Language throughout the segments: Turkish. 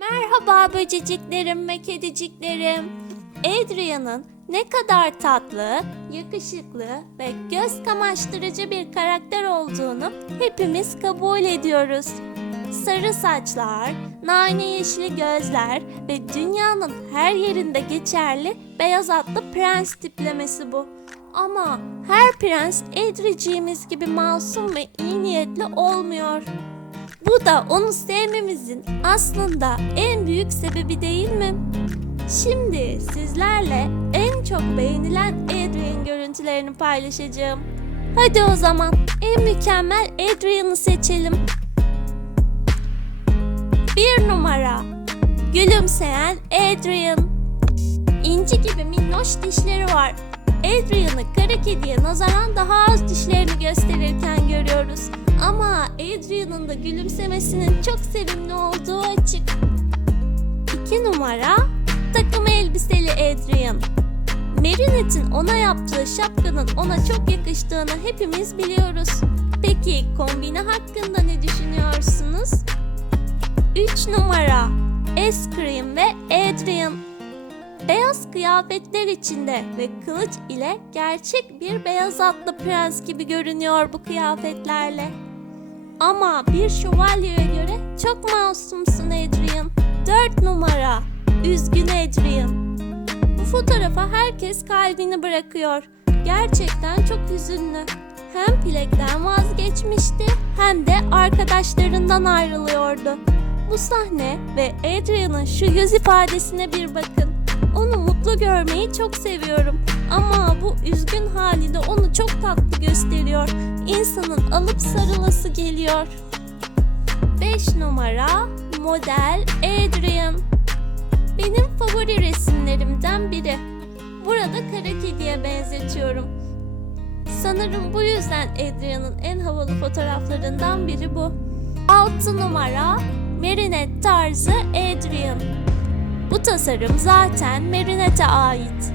Merhaba böceciklerim ve kediciklerim. Adrian'ın ne kadar tatlı, yakışıklı ve göz kamaştırıcı bir karakter olduğunu hepimiz kabul ediyoruz. Sarı saçlar, nane yeşili gözler ve dünyanın her yerinde geçerli beyaz atlı prens tiplemesi bu. Ama her prens Adriciğimiz gibi masum ve iyi niyetli olmuyor. Bu da onu sevmemizin aslında en büyük sebebi değil mi? Şimdi sizlerle en çok beğenilen Adrian görüntülerini paylaşacağım. Hadi o zaman en mükemmel Adrian'ı seçelim. Bir numara Gülümseyen Adrian İnci gibi minnoş dişleri var. Adrian'ı kara kediye nazaran daha az dişlerini gösterirken görüyoruz. Adrian'ın da gülümsemesinin çok sevimli olduğu açık. 2 numara takım elbiseli Adrian. Marinette'in ona yaptığı şapkanın ona çok yakıştığını hepimiz biliyoruz. Peki kombini hakkında ne düşünüyorsunuz? 3 numara Eskrim ve Adrian Beyaz kıyafetler içinde ve kılıç ile gerçek bir beyaz atlı prens gibi görünüyor bu kıyafetlerle. Ama bir şövalyeye göre çok masumsun Adrian. 4 numara Üzgün Adrian Bu fotoğrafa herkes kalbini bırakıyor. Gerçekten çok hüzünlü. Hem Pilek'ten vazgeçmişti hem de arkadaşlarından ayrılıyordu. Bu sahne ve Adrian'ın şu yüz ifadesine bir bakın. Onu mutlu görmeyi çok seviyorum. Ama bu üzgün hali de onu çok tatlı gösteriyor. İnsanın alıp sarılası geliyor. 5 numara model Adrian. Benim favori resimlerimden biri. Burada kara kediye benzetiyorum. Sanırım bu yüzden Adrian'ın en havalı fotoğraflarından biri bu. 6 numara Marinette tarzı Adrian. Bu tasarım zaten Marinette'e ait.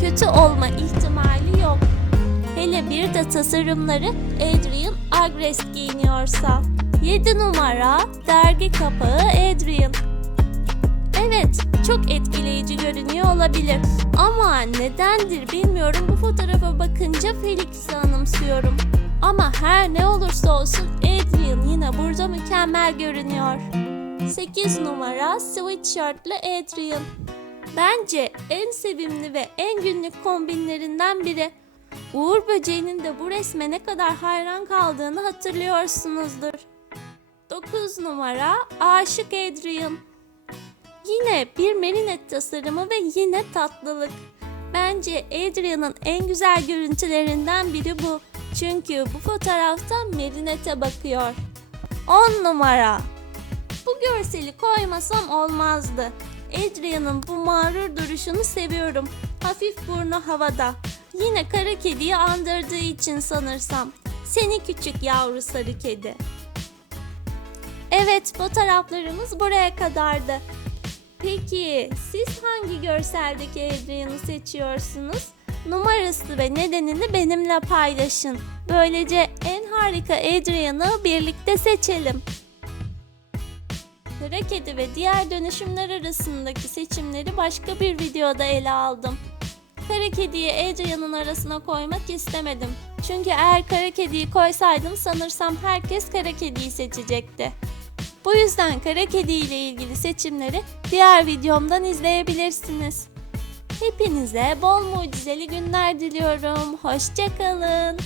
Kötü olma ihtimali yok. Hele bir de tasarımları Adrian Agrest giyiniyorsa. 7 numara dergi kapağı Adrian. Evet, çok etkileyici görünüyor olabilir. Ama nedendir bilmiyorum bu fotoğrafa bakınca Felix'i anımsıyorum. Ama her ne olursa olsun Adrian yine burada mükemmel görünüyor. 8 numara sweatshirtlı Adrian. Bence en sevimli ve en günlük kombinlerinden biri. Uğur böceğinin de bu resme ne kadar hayran kaldığını hatırlıyorsunuzdur. 9 numara Aşık Adrian. Yine bir Marinette tasarımı ve yine tatlılık. Bence Adrian'ın en güzel görüntülerinden biri bu. Çünkü bu fotoğrafta Marinette bakıyor. 10 numara. Bu görseli koymasam olmazdı. Adrian'ın bu mağrur duruşunu seviyorum. Hafif burnu havada. Yine kara kediyi andırdığı için sanırsam. Seni küçük yavru sarı kedi. Evet fotoğraflarımız buraya kadardı. Peki siz hangi görseldeki Adrian'ı seçiyorsunuz? Numarası ve nedenini benimle paylaşın. Böylece en harika Adrian'ı birlikte seçelim. Kara kedi ve diğer dönüşümler arasındaki seçimleri başka bir videoda ele aldım. Kara kediyi Adrian'ın arasına koymak istemedim. Çünkü eğer kara kediyi koysaydım sanırsam herkes kara kediyi seçecekti. Bu yüzden kara kedi ile ilgili seçimleri diğer videomdan izleyebilirsiniz. Hepinize bol mucizeli günler diliyorum. Hoşçakalın.